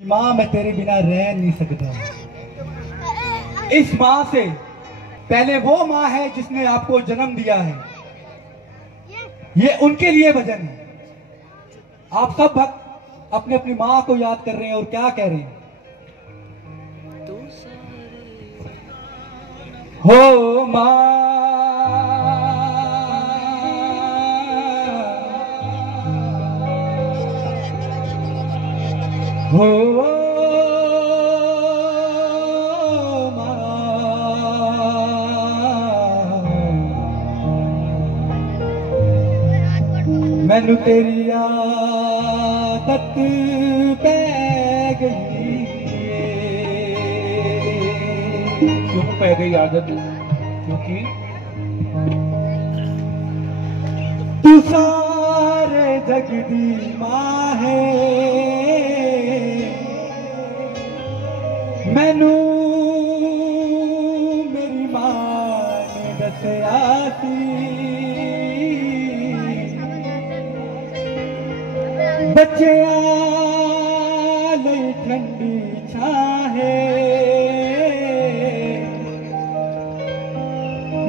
माँ मैं तेरे बिना रह नहीं सकता। इस माँ से पहले वो माँ है जिसने आपको जन्म दिया है। ये उनके लिए भजन है। आप सब भक्त अपने अपनी माँ को याद कर रहे हैं और क्या कह रहे हैं। हो माँ हो मैनू तेरी आदत पै गई। क्यों पै गई आदत? क्योंकि तू सारे जग दी मां है। मैनू मेरी मां ने दसिया सी बच्चियां लई ठंडी छां है।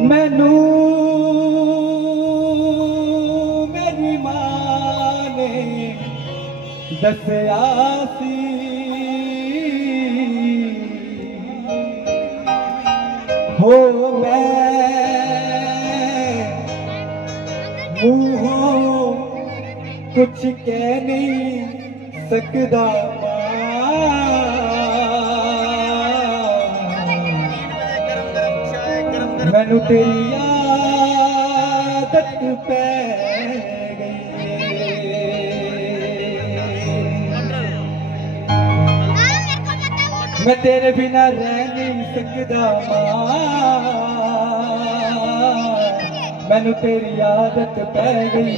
मैनू मेरी मां ने दसिया सी हो मैं मुंहों कुछ कह नहीं सकदा। मैनू तेरी आदत पै गई। मैं तेरे बिना रह नहीं सकदा मैनू तेरी आदत पै गई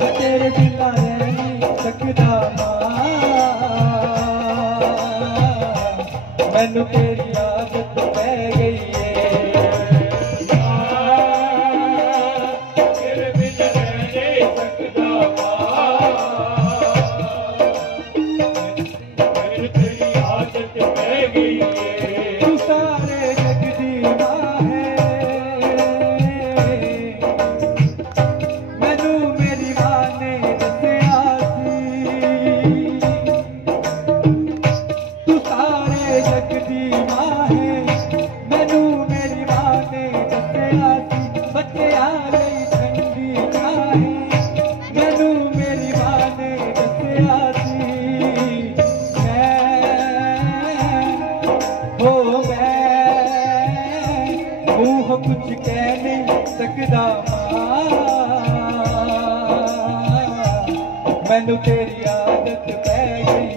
मैं तेरे बिना रह नहीं सकदा मैनू तेरी आदत पै गई तेरे बिना रह नहीं सकदा मैनू तेरी आदत पै गई। तू सारे जग दी मां है। मैनू मेरी मां ने दसिया सी तू सारे जग दी मां है। मैनू मेरी मां ने दसिया सी बच्चियां लई ठंडी छां है। मैनू मेरी मां ने दसिया सी मुंह कुछ कह नहीं सकदा मैनू तेरी आदत पै गई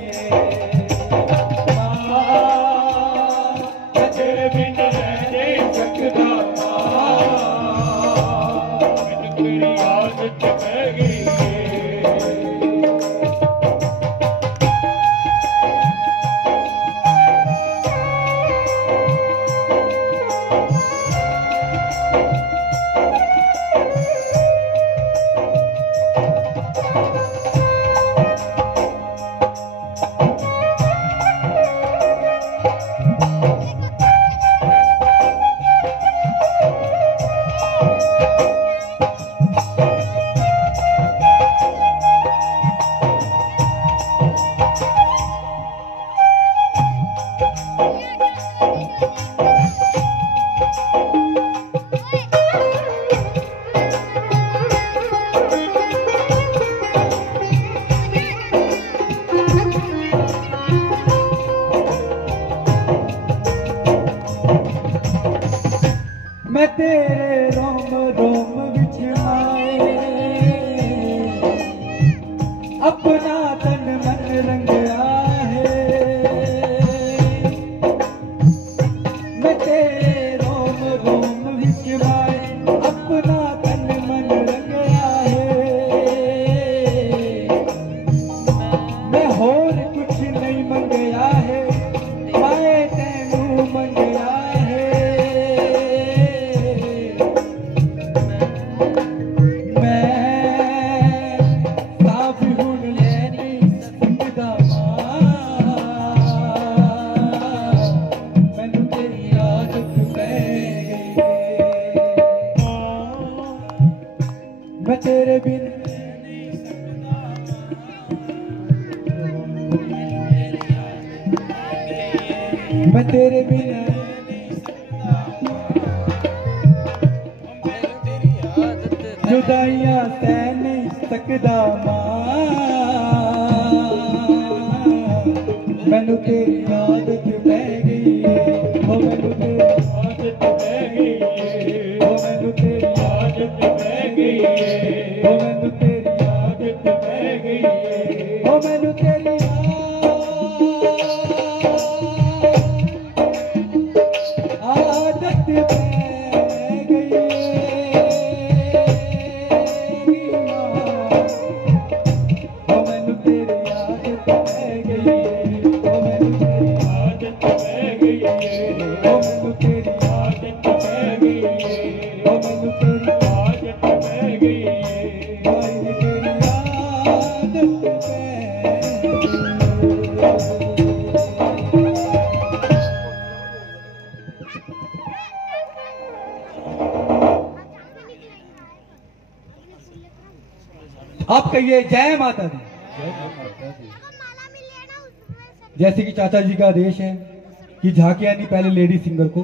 मैं तेरे बिना रह नहीं सकदा मैनू तेरी आदत पै गई। मैं तेरे रोम रोम विच आए अपना तन मन रंगया है। मैं तेरे रोम रोम विच आए अपना तन मन रंगया है। मैं होर कुछ नहीं मंगया है पाए तेनू मंगया है। मैं साफ हूँ मैं तेरे बिना जुदाइयां सह नहीं सकदा मां, मैनू तेरी आदत पै गई है, ओ मैनू तेरी आदत पै गई है, ओ मैनू तेरी आदत पै गई है, ओ मैनू तेरी आदत पै गई है, ओ मैनू तेरी आदत पै आप कहिए जय माता दी। जैसे कि चाचा जी का आदेश है कि झांकियां नहीं, पहले लेडी सिंगर को